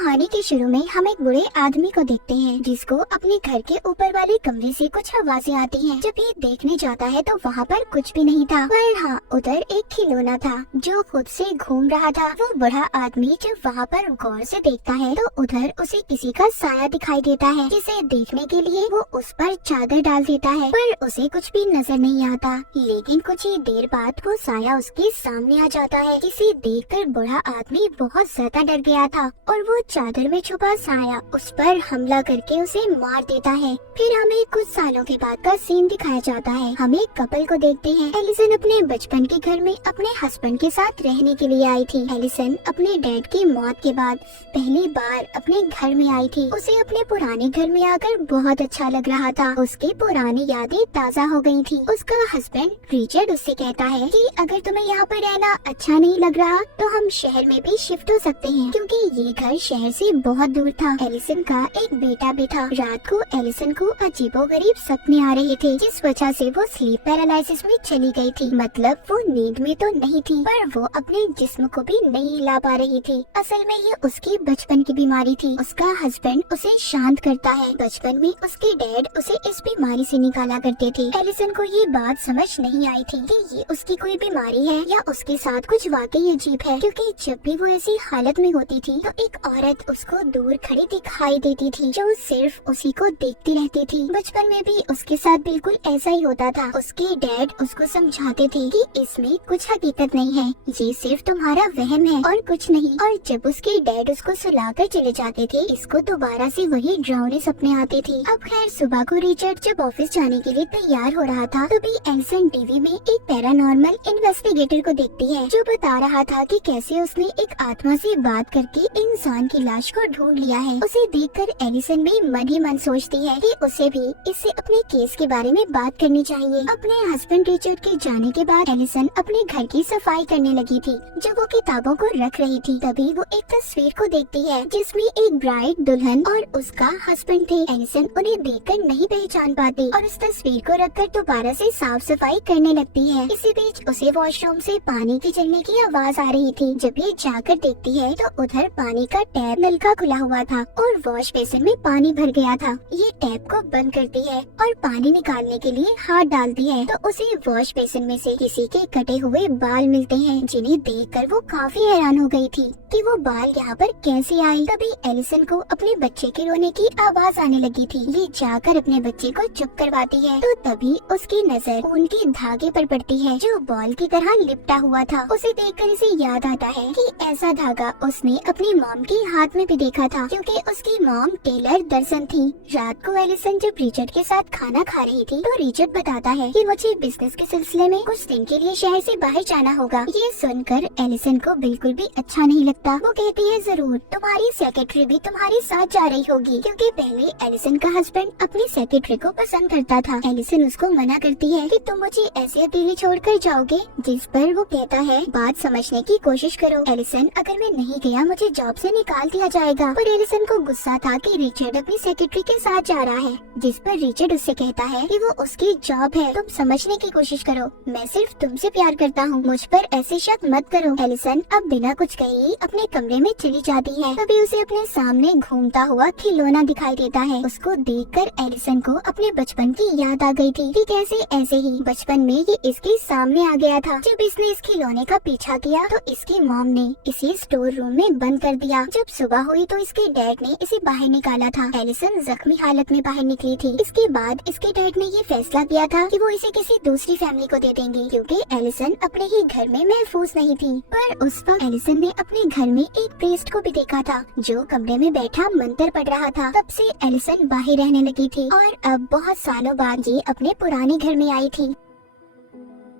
कहानी के शुरू में हम एक बूढ़े आदमी को देखते हैं जिसको अपने घर के ऊपर वाले कमरे से कुछ आवाजें आती हैं। जब ये देखने जाता है तो वहाँ पर कुछ भी नहीं था, पर हाँ उधर एक खिलौना था जो खुद से घूम रहा था। वो बूढ़ा आदमी जब वहाँ पर गौर से देखता है तो उधर उसे किसी का साया दिखाई देता है, जिसे देखने के लिए वो उस पर चादर डाल देता है, पर उसे कुछ भी नजर नहीं आता। लेकिन कुछ ही देर बाद वो साया उसके सामने आ जाता है, जिसे देखकर बूढ़ा आदमी बहुत ज्यादा डर गया था और वो चादर में छुपा साया उस पर हमला करके उसे मार देता है। फिर हमें कुछ सालों के बाद का सीन दिखाया जाता है। हम एक कपल को देखते हैं। एलिसन अपने बचपन के घर में अपने हस्बैंड के साथ रहने के लिए आई थी। एलिसन अपने डैड की मौत के बाद पहली बार अपने घर में आई थी। उसे अपने पुराने घर में आकर बहुत अच्छा लग रहा था। उसकी पुरानी यादें ताज़ा हो गई थी। उसका हस्बैंड रिचर्ड उससे कहता है कि अगर तुम्हें यहाँ पर रहना अच्छा नहीं लग रहा तो हम शहर में भी शिफ्ट हो सकते हैं, क्योंकि ये घर शहर से बहुत दूर था। एलिसन का एक बेटा भी था। रात को एलिसन को अजीबोगरीब सपने आ रहे थे, जिस वजह से वो स्लीप पैरालिसिस में चली गई थी। मतलब वो नींद में तो नहीं थी, पर वो अपने जिस्म को भी नहीं हिला पा रही थी। असल में ये उसकी बचपन की बीमारी थी। उसका हस्बैंड उसे शांत करता है। बचपन में उसके डैड उसे इस बीमारी से निकाला करते थे। एलिसन को ये बात समझ नहीं आई थी कि ये उसकी कोई बीमारी है या उसके साथ कुछ वाकई अजीब है, क्योंकि जब भी वो ऐसी हालत में होती थी तो एक औरत उसको दूर खड़ी दिखाई देती थी जो सिर्फ उसी को देखती रहती थी। बचपन में भी उसके साथ बिल्कुल ऐसा ही होता था। उसके डैड उसको समझाते थे कि इसमें कुछ हकीकत नहीं है, ये सिर्फ तुम्हारा वहम है और कुछ नहीं। और जब उसके डैड उसको सुलाकर चले जाते थे, इसको दोबारा से वही डरावने सपने आते थे। अब खैर सुबह को रिचर्ड जब ऑफिस जाने के लिए तैयार हो रहा था, तभी एलिसन टीवी में एक पैरानॉर्मल इन्वेस्टिगेटर को देखती है जो बता रहा था कि कैसे उसने एक आत्मा से बात करके इंसान की लाश को ढूंढ लिया है। उसे देखकर एलिसन भी मन ही मन सोचती है कि उसे भी इससे अपने केस के बारे में बात करनी चाहिए। अपने हस्बैंड रिचर्ड के जाने के बाद एलिसन अपने घर की सफाई करने लगी थी। जब वो किताबों को रख रही थी, तभी वो एक तस्वीर को देखती है जिसमें एक ब्राइड दुल्हन और उसका हस्बैंड थे। एलिसन उन्हें देखकर नहीं पहचान पाती और उस तस्वीर को रखकर दोबारा से साफ सफाई करने लगती है। इसी बीच उसे वॉशरूम से पानी के चलने की आवाज आ रही थी। जब ये जाकर देखती है तो उधर पानी का टैप नल का खुला हुआ था और वॉश बेसिन में पानी भर गया था। ये टैप को बंद करती है और पानी निकालने के लिए हाथ डालती है तो उसे वॉश बेसिन में से किसी के कटे हुए बाल मिलते हैं, जिन्हें देखकर वो काफी हैरान हो गई थी कि वो बाल यहाँ पर कैसे आए। तभी एलिसन को अपने बच्चे के रोने की आवाज आने लगी थी। ये जाकर अपने बच्चे को चुप करवाती है तो तभी उसकी नजर ऊन के धागे पर पड़ती है जो बॉल की तरह लिपटा हुआ था। उसे देखकर इसे याद आता है कि ऐसा धागा उसने अपनी मॉम के हाथ में भी देखा था, क्योंकि उसकी मॉम टेलर दर्जन थी। रात को एलिसन जब रिचर्ड के साथ खाना खा रही थी तो रिचर्ड बताता है कि मुझे बिजनेस के सिलसिले में कुछ दिन के लिए शहर से बाहर जाना होगा। ये सुनकर एलिसन को बिल्कुल भी अच्छा नहीं लगता। वो कहती है जरूर, तुम्हारी सेक्रेटरी भी तुम्हारे साथ जा रही होगी, क्योंकि पहले एलिसन का हस्बैंड अपनी सेक्रेटरी को पसंद करता था। एलिसन उसको मना करती है कि तुम मुझे ऐसे अकेले छोड़कर जाओगे, जिस पर वो कहता है बात समझने की कोशिश करो एलिसन, अगर मैं नहीं गया मुझे जॉब से निकाल दिया जाएगा। पर एलिसन को गुस्सा था कि रिचर्ड अपनी सेक्रेटरी के साथ जा रहा है, जिस पर रिचर्ड उससे कहता है कि वो उसकी जॉब है, तुम समझने की कोशिश करो, मैं सिर्फ तुमसे प्यार करता हूँ, मुझ पर ऐसे शक मत करो। एलिसन अब बिना कुछ कहे अपने कमरे में चली जाती है। तभी उसे अपने सामने घूमता हुआ खिलौना दिखाई देता है। उसको देखकर एलिसन को अपने बचपन की याद आ गई थी कि कैसे ऐसे ही बचपन में ये इसके सामने आ गया था। जब इसने इस खिलौने का पीछा किया तो इसकी मॉम ने इसे स्टोर रूम में बंद कर दिया। जब सुबह हुई तो इसके डैड ने इसे बाहर निकाला था। एलिसन जख्मी हालत में बाहर निकली थी। इसके बाद इसके डैड ने ये फैसला किया था कि वो इसे किसी दूसरी फैमिली को दे देंगे, क्योंकि एलिसन अपने ही घर में महफूज नहीं थी। पर उस वक्त एलिसन ने अपने घर में एक प्रीस्ट को भी देखा था जो कमरे में बैठा मंत्र पढ़ रहा था। तब से एलिसन बाहर रहने लगी थी और अब बहुत सालों बाद ये अपने पुराने घर में आई थी।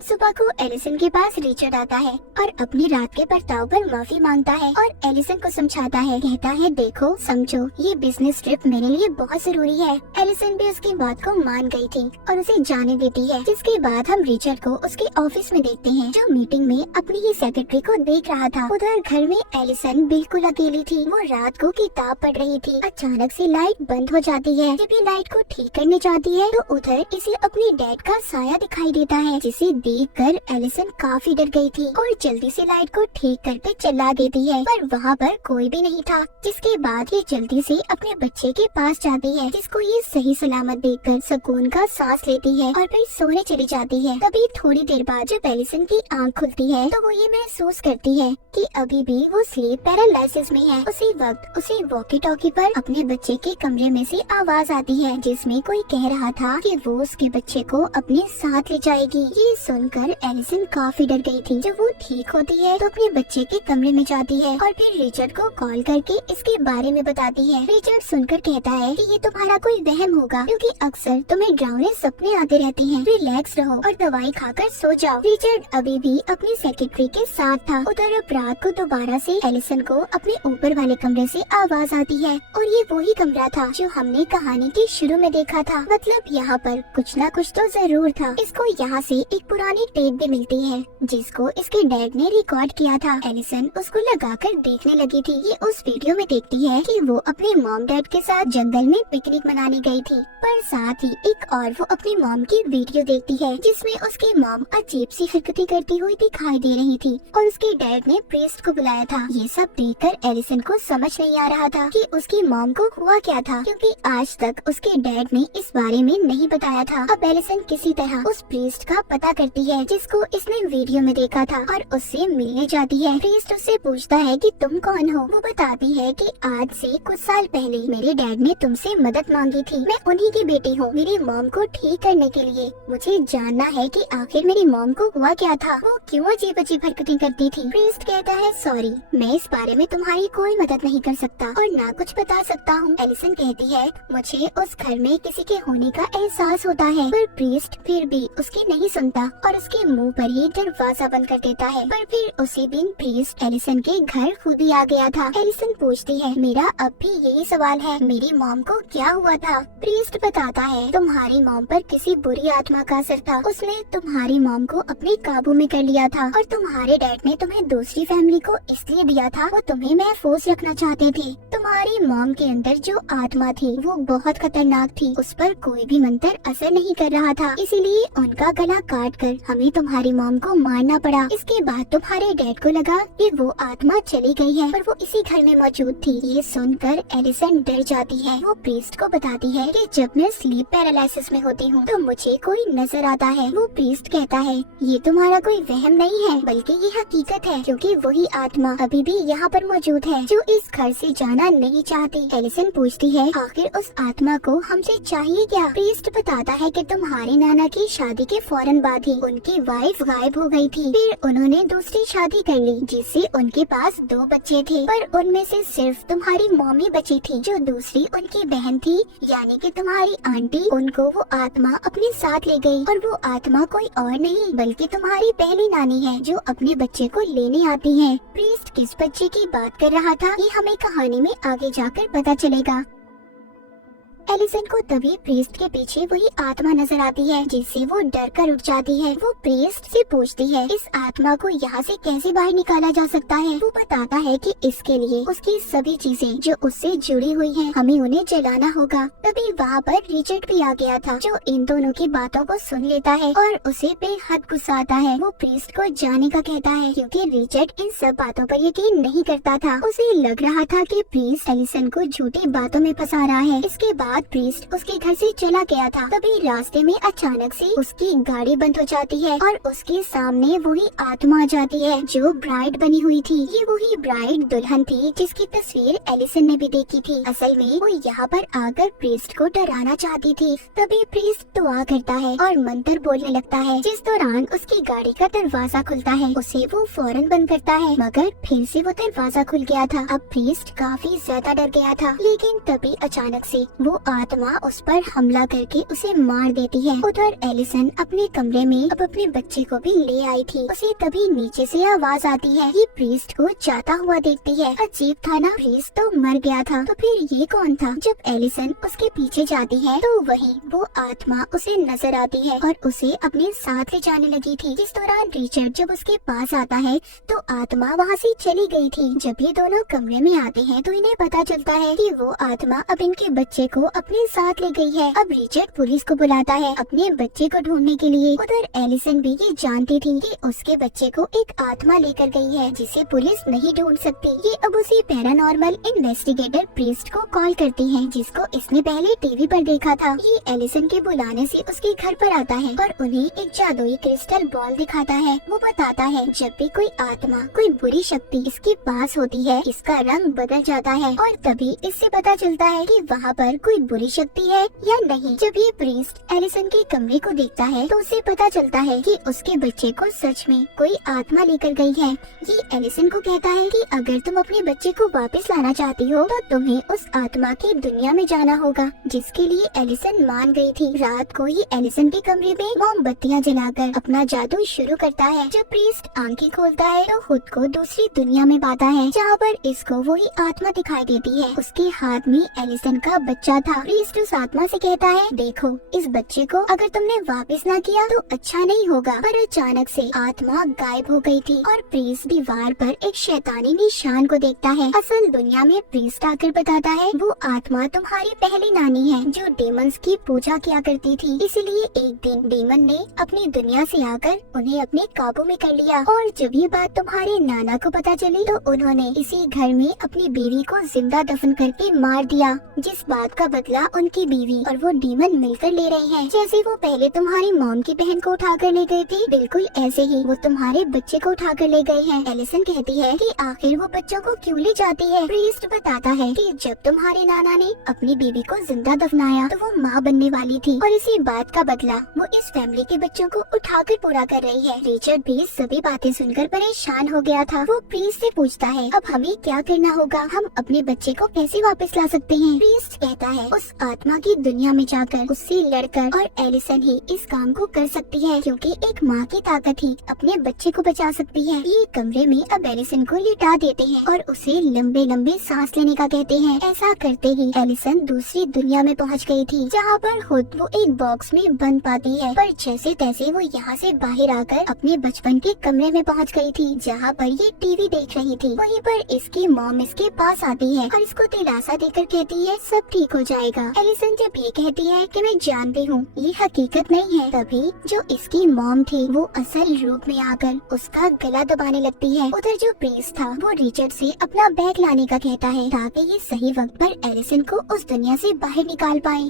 सुबह को एलिसन के पास रिचर्ड आता है और अपनी रात के बर्ताव पर माफी मांगता है और एलिसन को समझाता है। कहता है देखो समझो, ये बिजनेस ट्रिप मेरे लिए बहुत जरूरी है। एलिसन भी उसकी बात को मान गई थी और उसे जाने देती है। जिसके बाद हम रिचर्ड को उसके ऑफिस में देखते हैं, जो मीटिंग में अपनी ही सेक्रेटरी को देख रहा था। उधर घर में एलिसन बिल्कुल अकेली थी। वो रात को किताब पढ़ रही थी। अचानक से लाइट बंद हो जाती है। जब ये लाइट को ठीक करने जाती है तो उधर इसे अपने डैड का साया दिखाई देता है, जिसे देखकर एलिसन काफी डर गई थी और जल्दी से लाइट को ठीक करके चला देती है, पर वहाँ पर कोई भी नहीं था। जिसके बाद ये जल्दी से अपने बच्चे के पास जाती है, जिसको ये सही सलामत देखकर सुकून का सांस लेती है और फिर सोने चली जाती है। तभी थोड़ी देर बाद जब एलिसन की आंख खुलती है तो वो ये महसूस करती है कि अभी भी वो स्लीप पैरालिसिस में है। उसी वक्त उसे वॉकी टॉकी पर अपने बच्चे के कमरे में से आवाज आती है, जिसमें कोई कह रहा था कि वो उसके बच्चे को अपने साथ ले जाएगी। ये सुनकर एलिसन काफी डर गई थी। जब वो ठीक होती है तो अपने बच्चे के कमरे में जाती है और फिर रिचर्ड को कॉल करके इसके बारे में बताती है। रिचर्ड सुनकर कहता है कि ये तुम्हारा कोई वहम होगा, क्योंकि अक्सर तुम्हें डरावने सपने आते रहते हैं। रिलैक्स रहो और दवाई खाकर सो जाओ। रिचर्ड अभी भी अपनी सेक्रेटरी के साथ था। उधर अब रात को दोबारा से एलिसन को अपने ऊपर वाले कमरे से आवाज आती है और ये वही कमरा था जो हमने कहानी के शुरू में देखा था। मतलब यहाँ पर कुछ न कुछ तो जरूर था। इसको यहाँ से एक पुरानी टेप भी मिलती है जिसको इसके डैड ने रिकॉर्ड किया था। एलिसन उसको लगाकर देखने लगी थी। ये उस वीडियो में देखती है कि वो अपने मॉम डैड के साथ जंगल में पिकनिक मनाने गई थी, पर साथ ही एक और वो अपनी मॉम की वीडियो देखती है जिसमें उसकी मॉम अजीब सी हरकतें करती हुई दिखाई दे रही थी और उसके डैड ने प्रीस्ट को बुलाया था। ये सब देखकर एलिसन को समझ नहीं आ रहा था कि उसकी मॉम को हुआ क्या था, क्योंकि आज तक उसके डैड ने इस बारे में नहीं बताया था। अब एलिसन किसी तरह उस प्रीस्ट का पता करती है जिसको इसने वीडियो में देखा था और उससे मिलने जाती है। प्रीस्ट उससे पूछता है कि तुम कौन हो। वो बताती है कि आज से कुछ साल पहले मेरे डैड ने तुमसे मदद मांगी थी। मैं उन्हीं की बेटी हूँ। मेरी मॉम को ठीक करने के लिए मुझे जानना है कि आखिर मेरी मॉम को हुआ क्या था, वो क्यों अजीब अजीब हरकतें करती थी। प्रीस्ट कहता है सॉरी, मैं इस बारे में तुम्हारी कोई मदद नहीं कर सकता और ना कुछ बता सकता हूँ। एलिसन कहती है मुझे उस घर में किसी के होने का एहसास होता है, पर प्रीस्ट फिर भी उसकी नहीं सुनता और उसके मुंह पर ही दरवाजा बंद कर देता है। पर फिर उसी दिन प्रीस्ट एलिसन के घर खुद ही आ गया था। एलिसन पूछती है मेरा अब भी यही सवाल है, मेरी मॉम को क्या हुआ था। प्रीस्ट बताता है तुम्हारी मॉम पर किसी बुरी आत्मा का असर था। उसने तुम्हारी मॉम को अपने काबू में कर लिया था और तुम्हारे डैड ने तुम्हें दूसरी फैमिली को इसलिए दिया था, वो तुम्हें महफूज रखना चाहते थे। तुम्हारी मॉम के अंदर जो आत्मा थी वो बहुत खतरनाक थी। उस पर कोई भी मंत्र असर नहीं कर रहा था, इसीलिए उनका गला काट कर हमें तुम्हारी मॉम को मारना पड़ा। इसके बाद तुम्हारे डैड को लगा कि वो आत्मा चली गई है पर वो इसी घर में मौजूद थी। ये सुनकर एलिसन डर जाती है। वो प्रीस्ट को बताती है कि जब मैं स्लीप पैरालिसिस में होती हूँ तो मुझे कोई नजर आता है। वो प्रीस्ट कहता है ये तुम्हारा कोई वहम नहीं है बल्कि ये हकीकत है, क्योंकि वही आत्मा अभी भी यहाँ पर मौजूद है जो इस घर से जाना नहीं चाहती। एलिसन पूछती है आखिर उस आत्मा को हमसे चाहिए क्या। प्रीस्ट बताता है कि तुम्हारे नाना की शादी के फौरन बाद ही उनकी वाइफ गायब हो गई थी। फिर उन्होंने दूसरी शादी कर ली जिससे उनके पास 2 बच्चे थे, पर उनमें से सिर्फ तुम्हारी मम्मी बची थी जो दूसरी उनकी बहन थी, यानी कि तुम्हारी आंटी। उनको वो आत्मा अपने साथ ले गई और वो आत्मा कोई और नहीं बल्कि तुम्हारी पहली नानी है जो अपने बच्चे को लेने आती है। प्रीस्ट किस बच्चे की बात कर रहा था ये हमें कहानी में आगे जाकर पता चलेगा। एलिसन को तभी प्रीस्ट के पीछे वही आत्मा नजर आती है जिससे वो डर कर उठ जाती है। वो प्रीस्ट से पूछती है इस आत्मा को यहाँ से कैसे बाहर निकाला जा सकता है। वो बताता है कि इसके लिए उसकी सभी चीजें जो उससे जुड़ी हुई हैं हमें उन्हें जलाना होगा। तभी वहाँ पर रिचर्ड भी आ गया था जो इन दोनों की बातों को सुन लेता है और उसे बेहद गुस्सा आता है। वो प्रीस्ट को जाने का कहता है क्योंकि रिचर्ड इन सब बातों पर यकीन नहीं करता था। उसे लग रहा था कि प्रीस्ट एलिसन को झूठी बातों में फंसा रहा है। इसके बाद प्रीस्ट उसके घर से चला गया था। तभी रास्ते में अचानक से उसकी गाड़ी बंद हो जाती है और उसके सामने वही आत्मा आ जाती है जो ब्राइड बनी हुई थी। ये वही ब्राइड दुल्हन थी जिसकी तस्वीर एलिसन ने भी देखी थी। असल में वो यहाँ पर आकर प्रीस्ट को डराना चाहती थी। तभी प्रीस्ट दुआ करता है और मंत्र बोलने लगता है, जिस दौरान उसकी गाड़ी का दरवाजा खुलता है। उसे वो फौरन बंद करता है मगर फिर से वो दरवाजा खुल गया था। अब प्रीस्ट काफी ज्यादा डर गया था, लेकिन तभी अचानक से वो आत्मा उस पर हमला करके उसे मार देती है। उधर एलिसन अपने कमरे में अब अपने बच्चे को भी ले आई थी। उसे तभी नीचे से आवाज आती है। ये प्रीस्ट को जाता हुआ देखती है। अजीब था ना, प्रीस्ट तो मर गया था तो फिर ये कौन था। जब एलिसन उसके पीछे जाती है तो वही वो आत्मा उसे नजर आती है और उसे अपने साथ ले जाने लगी थी। जिस दौरान रिचर्ड जब उसके पास आता है तो आत्मा वहाँ से चली गई थी। जब ये दोनों कमरे में आते हैं तो इन्हें पता चलता है कि वो आत्मा अब इनके बच्चे को अपने साथ ले गई है। अब रिचर्ड पुलिस को बुलाता है अपने बच्चे को ढूंढने के लिए। उधर एलिसन भी ये जानती थी कि उसके बच्चे को एक आत्मा लेकर गई है जिसे पुलिस नहीं ढूंढ सकती। ये अब उसी पैरानॉर्मल इन्वेस्टिगेटर प्रीस्ट को कॉल करती है जिसको इसने पहले टीवी पर देखा था। ये एलिसन के बुलाने से उसके घर पर आता है और उन्हें एक जादुई क्रिस्टल बॉल दिखाता है। वो बताता है जब भी कोई आत्मा, कोई बुरी शक्ति इसके पास होती है, इसका रंग बदल जाता है और तभी इससे पता चलता है कि वहाँ पर कोई बुरी शक्ति है या नहीं। जब ये प्रीस्ट एलिसन के कमरे को देखता है तो उसे पता चलता है कि उसके बच्चे को सच में कोई आत्मा लेकर गई है। ये एलिसन को कहता है कि अगर तुम अपने बच्चे को वापस लाना चाहती हो तो तुम्हें उस आत्मा की दुनिया में जाना होगा, जिसके लिए एलिसन मान गई थी। रात को ही एलिसन के कमरे में मोमबत्तियां जलाकर अपना जादू शुरू करता है। जब प्रीस्ट आंखें खोलता है तो खुद को दूसरी दुनिया में पाता है जहाँ पर इसको वही आत्मा दिखाई देती है। उसके हाथ में एलिसन का बच्चा था। प्रीस्ट उस आत्मा से कहता है, देखो इस बच्चे को अगर तुमने वापस ना किया तो अच्छा नहीं होगा। पर अचानक से आत्मा गायब हो गई थी और प्रीस्ट दीवार पर एक शैतानी निशान को देखता है। असल दुनिया में प्रीस्ट आकर बताता है वो आत्मा तुम्हारी पहली नानी है जो डेमंस की पूजा किया करती थी। इसलिए एक दिन डेमन ने अपनी दुनिया से आकर उन्हें अपने काबू में कर लिया और जब ये बात तुम्हारे नाना को पता चली तो उन्होंने इसी घर में अपनी बीवी को जिंदा दफन करके मार दिया, जिस बात का बदला उनकी बीवी और वो डीमन मिलकर ले रहे हैं। जैसे वो पहले तुम्हारी मॉम की बहन को उठाकर ले गए थे, बिल्कुल ऐसे ही वो तुम्हारे बच्चे को उठाकर ले गए हैं। एलिसन कहती है कि आखिर वो बच्चों को क्यों ले जाती है। प्रीस्ट बताता है कि जब तुम्हारे नाना ने अपनी बीवी को जिंदा दफनाया तो वो माँ बनने वाली थी और इसी बात का बदला वो इस फैमिली के बच्चों को उठाकर पूरा कर रही है। रिचर्ड भी सभी बातें सुनकर परेशान हो गया था। वो प्रीस्ट से पूछता है अब हमें क्या करना होगा, हम अपने बच्चे को कैसे वापस ला सकते हैं। प्रीस्ट कहता है उस आत्मा की दुनिया में जाकर उससे लड़कर और एलिसन ही इस काम को कर सकती है क्योंकि एक माँ की ताकत ही अपने बच्चे को बचा सकती है। ये कमरे में अब एलिसन को लिटा देते हैं और उसे लंबे लंबे सांस लेने का कहते हैं। ऐसा करते ही एलिसन दूसरी दुनिया में पहुँच गयी थी जहाँ पर खुद वो एक बॉक्स में बंद पाती है, पर जैसे तैसे वो यहाँ से बाहर आकर अपने बचपन के कमरे में पहुँच गई थी जहाँ पर ये टीवी देख रही थी। वहीं पर इसकी मॉम इसके पास आती है और इसको दिलासा देकर कहती है सब ठीक हो जाएगा। एलिसन जब ये कहती है कि मैं जानती हूँ ये हकीकत नहीं है, तभी जो इसकी मॉम थी वो असल रूप में आकर उसका गला दबाने लगती है। उधर जो प्रीस्ट था वो रिचर्ड से अपना बैग लाने का कहता है ताकि ये सही वक्त पर एलिसन को उस दुनिया से बाहर निकाल पाए।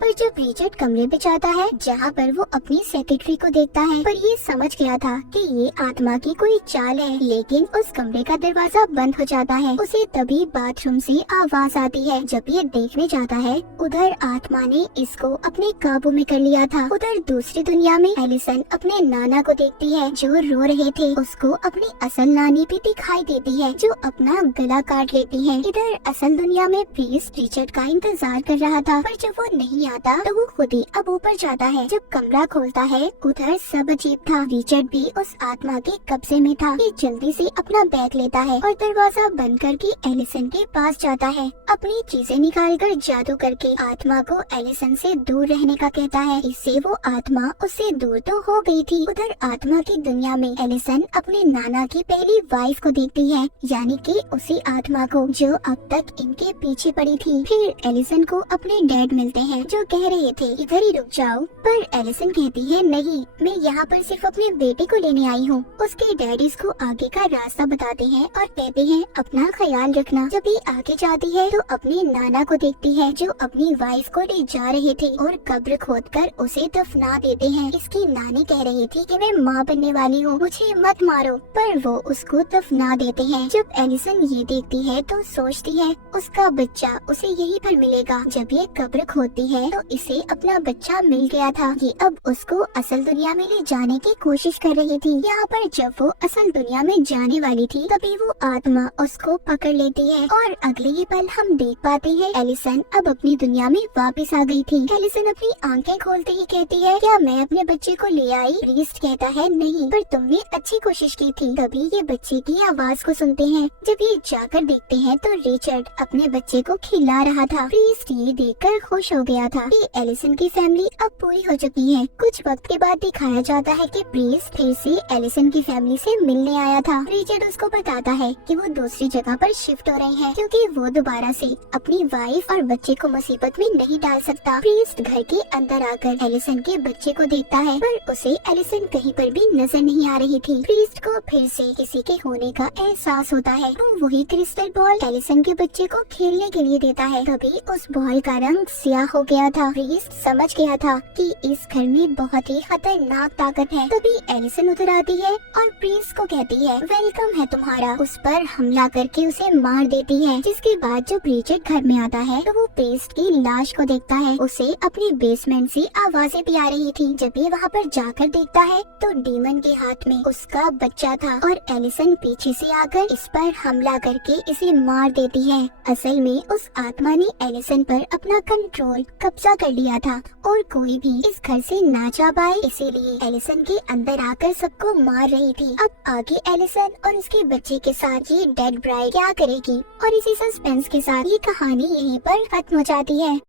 पर जब रिचर्ड कमरे पे जाता है जहाँ पर वो अपनी सेक्रेटरी को देखता है, पर ये समझ गया था कि ये आत्मा की कोई चाल है, लेकिन उस कमरे का दरवाजा बंद हो जाता है। उसे तभी बाथरूम से आवाज आती है। जब ये देखने जाता है उधर आत्मा ने इसको अपने काबू में कर लिया था। उधर दूसरी दुनिया में एलिसन अपने नाना को देखती है जो रो रहे थे। उसको अपनी असल नानी भी दिखाई देती है जो अपना गला काट लेती है। इधर असल दुनिया में प्रीस्ट रिचर्ड का इंतजार कर रहा था, पर जब वो नहीं आता तो वो खुद ही अब ऊपर जाता है। जब कमरा खोलता है उधर सब अजीब था। रिचर्ड भी उस आत्मा के कब्जे में था। ये जल्दी से अपना बैग लेता है और दरवाजा बंद करके एलिसन के पास जाता है। अपनी चीजें निकालकर जादू करके आत्मा को एलिसन से दूर रहने का कहता है। इससे वो आत्मा उससे दूर तो हो गई थी। उधर आत्मा की दुनिया में एलिसन अपने नाना की पहली वाइफ को देखती है, यानी कि उसी आत्मा को जो अब तक इनके पीछे पड़ी थी। फिर एलिसन को अपने डैड मिलते हैं जो कह रहे थे इधर ही रुक जाओ, पर एलिसन कहती है नहीं, मैं यहाँ पर सिर्फ अपने बेटे को लेने आई हूँ। उसके डैडी इसको आगे का रास्ता बताते हैं और कहते हैं अपना ख्याल रखना। जब ये आगे जाती है तो अपने नाना को देखती है जो अपनी वाइफ को ले जा रहे थे और कब्र खोदकर उसे दफना देते हैं। इसकी नानी कह रही थी कि मैं माँ बनने वाली हूँ, मुझे मत मारो, पर वो उसको दफना देते हैं। जब एलिसन ये देखती है तो सोचती है उसका बच्चा उसे यहीं पर मिलेगा। जब ये कब्र खोदती है तो इसे अपना बच्चा मिल गया था। ये अब उसको असल दुनिया में ले जाने की कोशिश कर रही थी। यहाँ पर जब वो असल दुनिया में जाने वाली थी तभी वो आत्मा उसको पकड़ लेती है और अगले ही पल हम देख पाते हैं एलिसन अब अपनी दुनिया में वापस आ गई थी। एलिसन अपनी आंखें खोलते ही कहती है क्या मैं अपने बच्चे को ले आई? प्रीस्ट कहता है नहीं, पर तुमने अच्छी कोशिश की थी। तभी ये बच्चे की आवाज को सुनते हैं। जब ये जाकर देखते हैं तो रिचर्ड अपने बच्चे को खिला रहा था। प्रीस्ट ये देखकर खुश हो गया था। था कि एलिसन की फैमिली अब पूरी हो चुकी है। कुछ वक्त के बाद दिखाया जाता है कि प्रीस्ट फिर से एलिसन की फैमिली से मिलने आया था। रिचर्ड उसको बताता है कि वो दूसरी जगह पर शिफ्ट हो रहे हैं क्योंकि वो दोबारा से अपनी वाइफ और बच्चे को मुसीबत में नहीं डाल सकता। प्रीस्ट घर के अंदर आकर एलिसन के बच्चे को देखता है पर उसे एलिसन कहीं पर भी नजर नहीं आ रही थी। प्रीस्ट को फिर से किसी के होने का एहसास होता है। वो वही क्रिस्टल बॉल एलिसन के बच्चे को खेलने के लिए देता है। तभी उस बॉल का रंग स्याह हो गया था। प्रीस्ट समझ गया था कि इस घर में बहुत ही खतरनाक ताकत है। तभी एलिसन उतर आती है और प्रीस्ट को कहती है वेलकम है तुम्हारा। उस पर हमला करके उसे मार देती है। जिसके बाद जब रिचर्ड घर में आता है तो वो प्रीस्ट की लाश को देखता है। उसे अपने बेसमेंट से आवाजें भी आ रही थी। जब ये वहाँ पर जाकर देखता है तो डीमन के हाथ में उसका बच्चा था और एलिसन पीछे से आकर इस पर हमला करके इसे मार देती है। असल में उस आत्मा ने एलिसन पर अपना कंट्रोल कब्जा कर लिया था और कोई भी इस घर से ना जा पाए, इसीलिए एलिसन के अंदर आकर सबको मार रही थी। अब आगे एलिसन और उसके बच्चे के साथ ये डेड ब्राइड क्या करेगी और इसी सस्पेंस के साथ ये कहानी यहीं पर खत्म हो जाती है।